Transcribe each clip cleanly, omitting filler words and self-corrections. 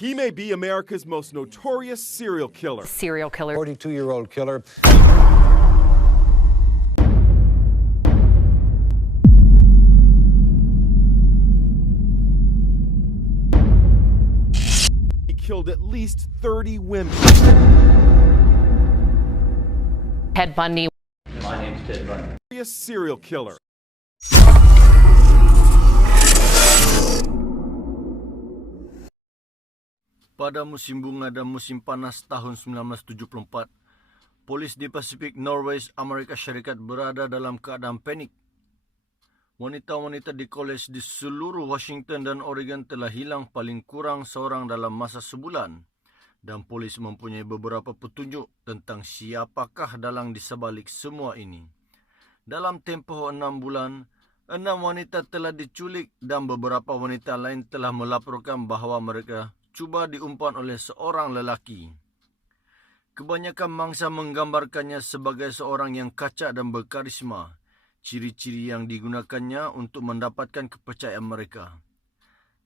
He may be America's most notorious serial killer. 42-year-old killer. He killed at least 30 women. Ted Bundy. My name's Ted Bundy. A serial killer. Pada musim bunga dan musim panas tahun 1974, polis di Pasifik Northwest Amerika Syarikat berada dalam keadaan panik. Wanita-wanita di kolej di seluruh Washington dan Oregon telah hilang paling kurang seorang dalam masa sebulan, dan polis mempunyai beberapa petunjuk tentang siapakah dalang di sebalik semua ini. Dalam tempoh 6 bulan, 6 wanita telah diculik dan beberapa wanita lain telah melaporkan bahawa mereka cuba diumpan oleh seorang lelaki. Kebanyakan mangsa menggambarkannya sebagai seorang yang kacak dan berkarisma, ciri-ciri yang digunakannya untuk mendapatkan kepercayaan mereka.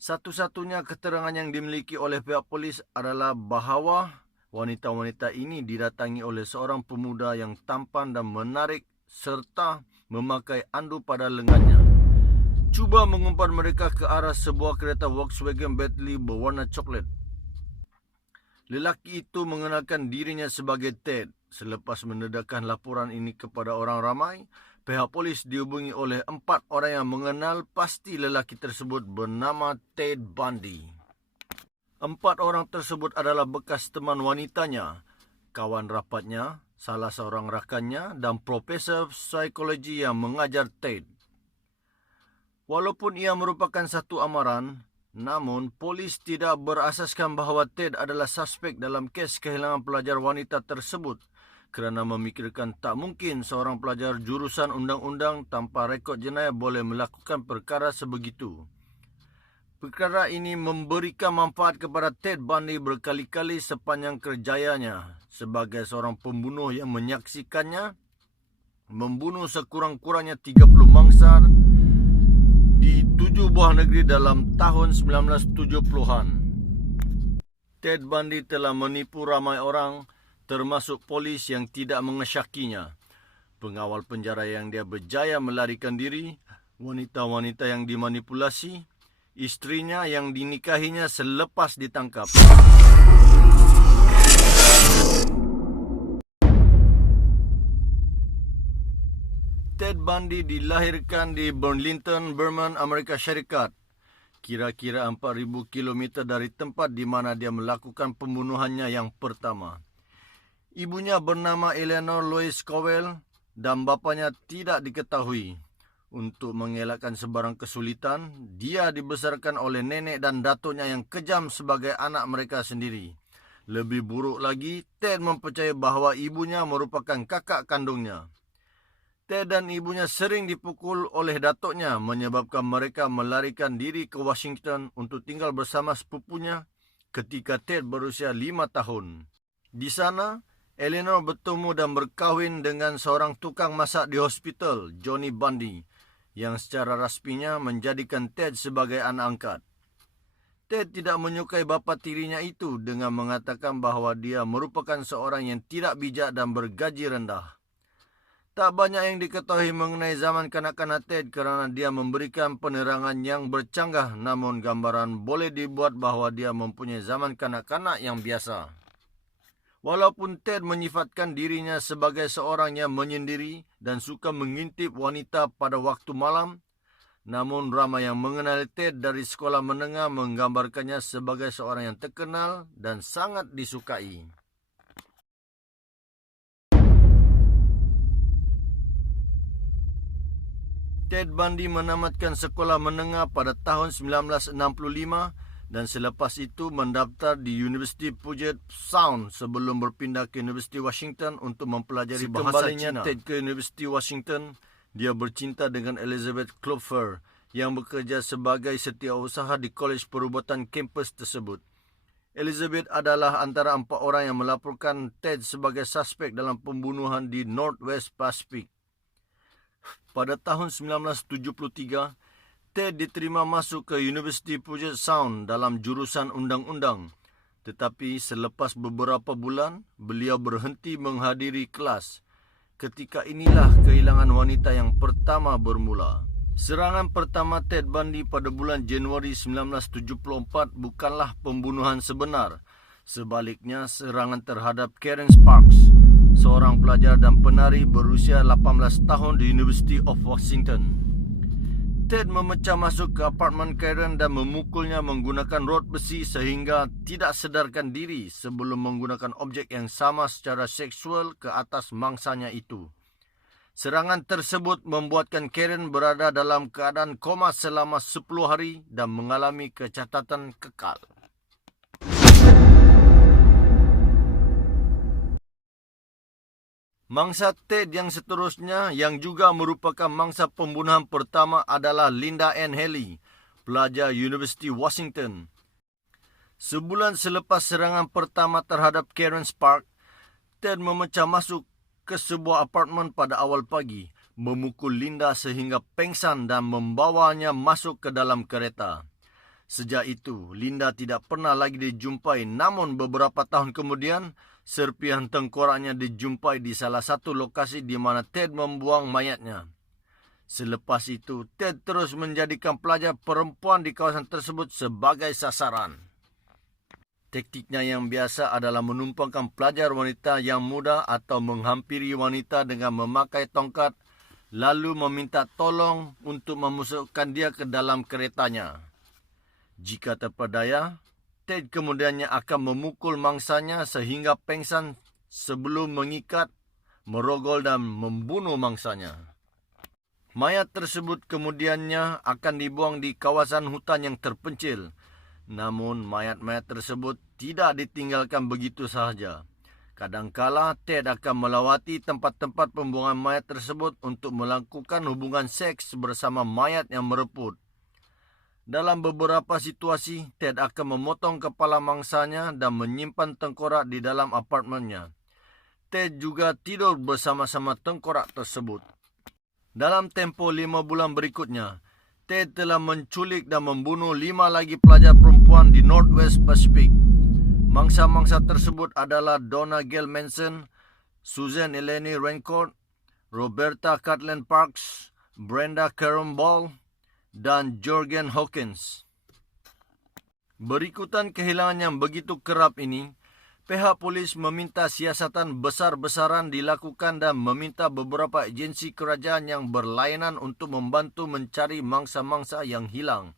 Satu-satunya keterangan yang dimiliki oleh pihak polis adalah bahawa wanita-wanita ini didatangi oleh seorang pemuda yang tampan dan menarik serta memakai andu pada lengannya. Cuba mengumpan mereka ke arah sebuah kereta Volkswagen Bentley berwarna coklat. Lelaki itu mengenalkan dirinya sebagai Ted. Selepas mendedahkan laporan ini kepada orang ramai, pihak polis dihubungi oleh 4 orang yang mengenal pasti lelaki tersebut bernama Ted Bundy. 4 orang tersebut adalah bekas teman wanitanya, kawan rapatnya, salah seorang rakannya dan profesor psikologi yang mengajar Ted. Walaupun ia merupakan satu amaran, namun polis tidak berasaskan bahawa Ted adalah suspek dalam kes kehilangan pelajar wanita tersebut kerana memikirkan tak mungkin seorang pelajar jurusan undang-undang tanpa rekod jenayah boleh melakukan perkara sebegitu. Perkara ini memberikan manfaat kepada Ted Bundy berkali-kali sepanjang kerjayanya sebagai seorang pembunuh yang menyaksikannya membunuh sekurang-kurangnya 30 mangsa di 7 buah negeri dalam tahun 1970-an. Ted Bundy telah menipu ramai orang, termasuk polis yang tidak mengesyakinya, pengawal penjara yang dia berjaya melarikan diri, wanita-wanita yang dimanipulasi, isterinya yang dinikahinya selepas ditangkap. Ted Bundy dilahirkan di Burlington, Vermont, Amerika Syarikat, kira-kira 4,000 km dari tempat di mana dia melakukan pembunuhannya yang pertama. Ibunya bernama Eleanor Louise Cowell dan bapanya tidak diketahui. Untuk mengelakkan sebarang kesulitan, dia dibesarkan oleh nenek dan datuknya yang kejam sebagai anak mereka sendiri. Lebih buruk lagi, Ted mempercayai bahawa ibunya merupakan kakak kandungnya. Ted dan ibunya sering dipukul oleh datuknya menyebabkan mereka melarikan diri ke Washington untuk tinggal bersama sepupunya ketika Ted berusia 5 tahun. Di sana, Eleanor bertemu dan berkahwin dengan seorang tukang masak di hospital, Johnny Bundy, yang secara rasminya menjadikan Ted sebagai anak angkat. Ted tidak menyukai bapa tirinya itu dengan mengatakan bahawa dia merupakan seorang yang tidak bijak dan bergaji rendah. Tak banyak yang diketahui mengenai zaman kanak-kanak Ted kerana dia memberikan penerangan yang bercanggah, namun gambaran boleh dibuat bahawa dia mempunyai zaman kanak-kanak yang biasa. Walaupun Ted menyifatkan dirinya sebagai seorang yang menyendiri dan suka mengintip wanita pada waktu malam, namun ramai yang mengenal Ted dari sekolah menengah menggambarkannya sebagai seorang yang terkenal dan sangat disukai. Ted Bundy menamatkan sekolah menengah pada tahun 1965 dan selepas itu mendaftar di University Puget Sound sebelum berpindah ke University Washington untuk mempelajari bahasa Cina. Ted ke University Washington, dia bercinta dengan Elizabeth Klopfer yang bekerja sebagai setiausaha di Kolej Perubatan kampus tersebut. Elizabeth adalah antara 4 orang yang melaporkan Ted sebagai suspek dalam pembunuhan di Northwest Pacific. Pada tahun 1973, Ted diterima masuk ke University Puget Sound dalam jurusan undang-undang, Tetapi selepas beberapa bulan, beliau berhenti menghadiri kelas. Ketika inilah kehilangan wanita yang pertama bermula. Serangan pertama Ted Bundy pada bulan Januari 1974 bukanlah pembunuhan sebenar. Sebaliknya, serangan terhadap Karen Sparks, seorang pelajar dan penari berusia 18 tahun di University of Washington. Ted memecah masuk ke apartmen Karen dan memukulnya menggunakan rod besi sehingga tidak sedarkan diri sebelum menggunakan objek yang sama secara seksual ke atas mangsanya itu. Serangan tersebut membuatkan Karen berada dalam keadaan koma selama 10 hari dan mengalami kecacatan kekal. Mangsa Ted yang seterusnya yang juga merupakan mangsa pembunuhan pertama adalah Linda Ann Haley, pelajar University Washington. Sebulan selepas serangan pertama terhadap Karen Sparks, Ted memecah masuk ke sebuah apartmen pada awal pagi, memukul Linda sehingga pengsan dan membawanya masuk ke dalam kereta. Sejak itu, Linda tidak pernah lagi dijumpai, namun beberapa tahun kemudian, serpihan tengkoraknya dijumpai di salah satu lokasi di mana Ted membuang mayatnya. Selepas itu, Ted terus menjadikan pelajar perempuan di kawasan tersebut sebagai sasaran. Taktiknya yang biasa adalah menumpangkan pelajar wanita yang muda atau menghampiri wanita dengan memakai tongkat, lalu meminta tolong untuk memasukkan dia ke dalam keretanya. Jika terpedaya, Ted kemudiannya akan memukul mangsanya sehingga pengsan sebelum mengikat, merogol dan membunuh mangsanya. Mayat tersebut kemudiannya akan dibuang di kawasan hutan yang terpencil. Namun, mayat-mayat tersebut tidak ditinggalkan begitu sahaja. Kadangkala, Ted akan melawati tempat-tempat pembuangan mayat tersebut untuk melakukan hubungan seks bersama mayat yang mereput. Dalam beberapa situasi, Ted akan memotong kepala mangsanya dan menyimpan tengkorak di dalam apartmennya. Ted juga tidur bersama-sama tengkorak tersebut. Dalam tempoh 5 bulan berikutnya, Ted telah menculik dan membunuh 5 lagi pelajar perempuan di Northwest Pacific. Mangsa-mangsa tersebut adalah Donna Gail Manson, Susan Eleni Rancourt, Roberta Kathleen Parks, Brenda Karen Ball, dan Jorgen Hawkins. Berikutan kehilangan yang begitu kerap ini, pihak polis meminta siasatan besar-besaran dilakukan dan meminta beberapa agensi kerajaan yang berlainan untuk membantu mencari mangsa-mangsa yang hilang.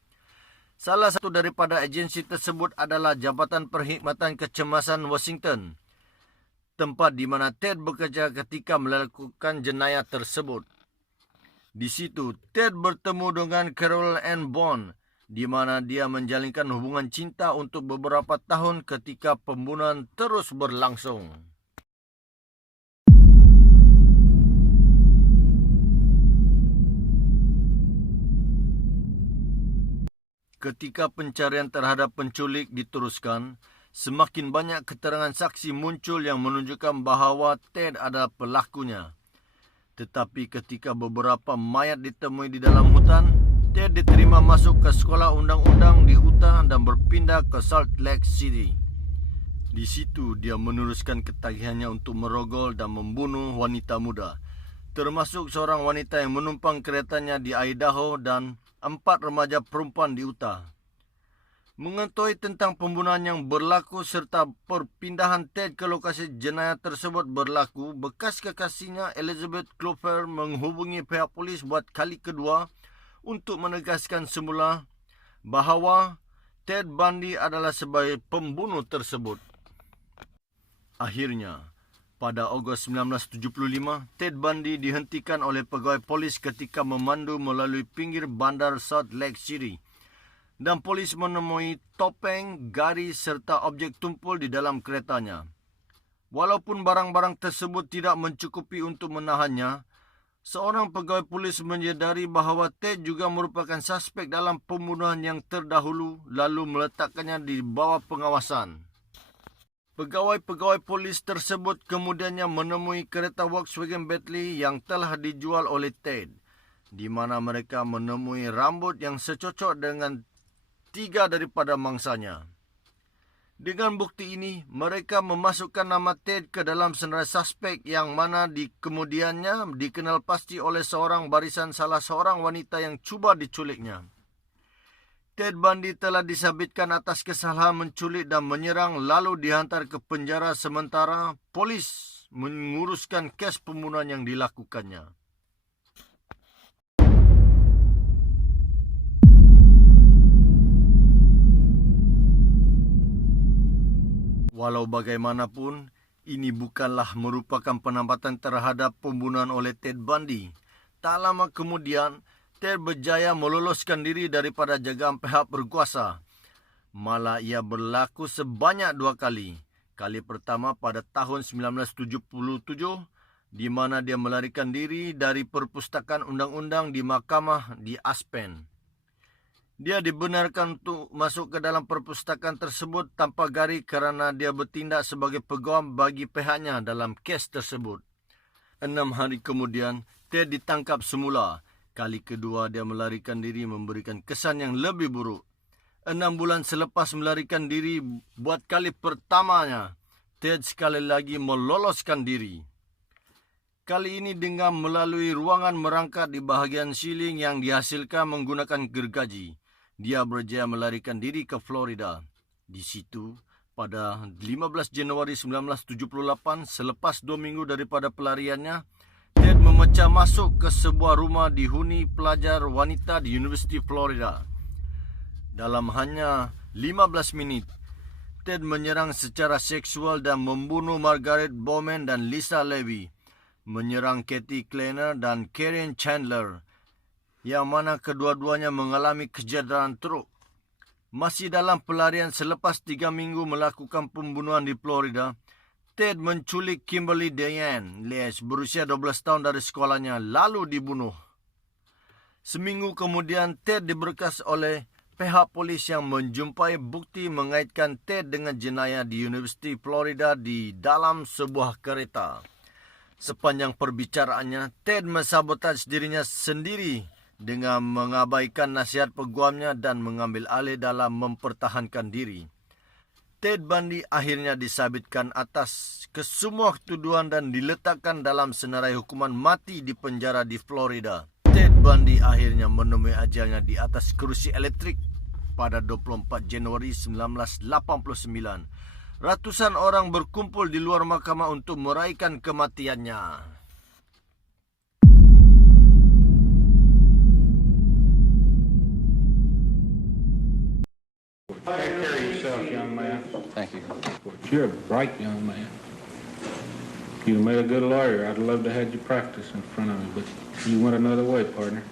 Salah satu daripada agensi tersebut adalah Jabatan Perkhidmatan Kecemasan Washington, tempat di mana Ted bekerja ketika melakukan jenayah tersebut. Di situ, Ted bertemu dengan Carol Ann Bond, di mana dia menjalinkan hubungan cinta untuk beberapa tahun ketika pembunuhan terus berlangsung. Ketika pencarian terhadap penculik diteruskan, semakin banyak keterangan saksi muncul yang menunjukkan bahawa Ted adalah pelakunya. Tetapi ketika beberapa mayat ditemui di dalam hutan, Ted diterima masuk ke sekolah undang-undang di Utah dan berpindah ke Salt Lake City. Di situ dia meneruskan ketagihannya untuk merogol dan membunuh wanita muda, termasuk seorang wanita yang menumpang keretanya di Idaho dan 4 remaja perempuan di Utah. Mengetahui tentang pembunuhan yang berlaku serta perpindahan Ted ke lokasi jenayah tersebut berlaku, bekas kekasihnya Elizabeth Clover menghubungi pihak polis buat kali kedua untuk menegaskan semula bahawa Ted Bundy adalah sebagai pembunuh tersebut. Akhirnya, pada Ogos 1975, Ted Bundy dihentikan oleh pegawai polis ketika memandu melalui pinggir bandar Salt Lake City. Dan polis menemui topeng, garis serta objek tumpul di dalam keretanya. Walaupun barang-barang tersebut tidak mencukupi untuk menahannya, seorang pegawai polis menyedari bahawa Ted juga merupakan suspek dalam pembunuhan yang terdahulu lalu meletakkannya di bawah pengawasan. Pegawai-pegawai polis tersebut kemudiannya menemui kereta Volkswagen Bentley yang telah dijual oleh Ted, di mana mereka menemui rambut yang secocok dengan 3 daripada mangsanya. Dengan bukti ini, mereka memasukkan nama Ted ke dalam senarai suspek yang mana di kemudiannya dikenal pasti oleh seorang barisan salah seorang wanita yang cuba diculiknya. Ted Bundy telah disabitkan atas kesalahan menculik dan menyerang lalu dihantar ke penjara sementara polis menguruskan kes pembunuhan yang dilakukannya. Walau bagaimanapun, ini bukanlah merupakan penambatan terhadap pembunuhan oleh Ted Bundy. Tak lama kemudian, Ted berjaya meloloskan diri daripada jagaan pihak berkuasa. Malah ia berlaku sebanyak 2 kali. Kali pertama pada tahun 1977, di mana dia melarikan diri dari perpustakaan undang-undang di mahkamah di Aspen. Dia dibenarkan untuk masuk ke dalam perpustakaan tersebut tanpa garis kerana dia bertindak sebagai peguam bagi pihaknya dalam kes tersebut. 6 hari kemudian, Ted ditangkap semula. Kali kedua dia melarikan diri memberikan kesan yang lebih buruk. 6 bulan selepas melarikan diri buat kali pertamanya, Ted sekali lagi meloloskan diri. Kali ini dengan melalui ruangan merangkat di bahagian siling yang dihasilkan menggunakan gergaji. Dia berjaya melarikan diri ke Florida. Di situ, pada 15 Januari 1978, selepas 2 minggu daripada pelariannya, Ted memecah masuk ke sebuah rumah dihuni pelajar wanita di University Florida. Dalam hanya 15 minit, Ted menyerang secara seksual dan membunuh Margaret Bowman dan Lisa Levy, menyerang Kathy Kleiner dan Karen Chandler, yang mana kedua-duanya mengalami kecederaan teruk. Masih dalam pelarian selepas 3 minggu melakukan pembunuhan di Florida, Ted menculik Kimberly Diane Les berusia 12 tahun dari sekolahnya lalu dibunuh. Seminggu kemudian Ted diberkas oleh pihak polis yang menjumpai bukti mengaitkan Ted dengan jenayah di University Florida di dalam sebuah kereta. Sepanjang perbicaraannya, Ted mensabotaj dirinya sendiri dengan mengabaikan nasihat peguamnya dan mengambil alih dalam mempertahankan diri. Ted Bundy akhirnya disabitkan atas kesemua tuduhan dan diletakkan dalam senarai hukuman mati di penjara di Florida. Ted Bundy akhirnya menemui ajalnya di atas kerusi elektrik pada 24 Januari 1989. Ratusan orang berkumpul di luar mahkamah untuk meraihkan kematiannya. Take care of yourself, young man. Thank you. You're a bright young man. You made a good lawyer. I'd love to have you practice in front of me, but you went another way, partner.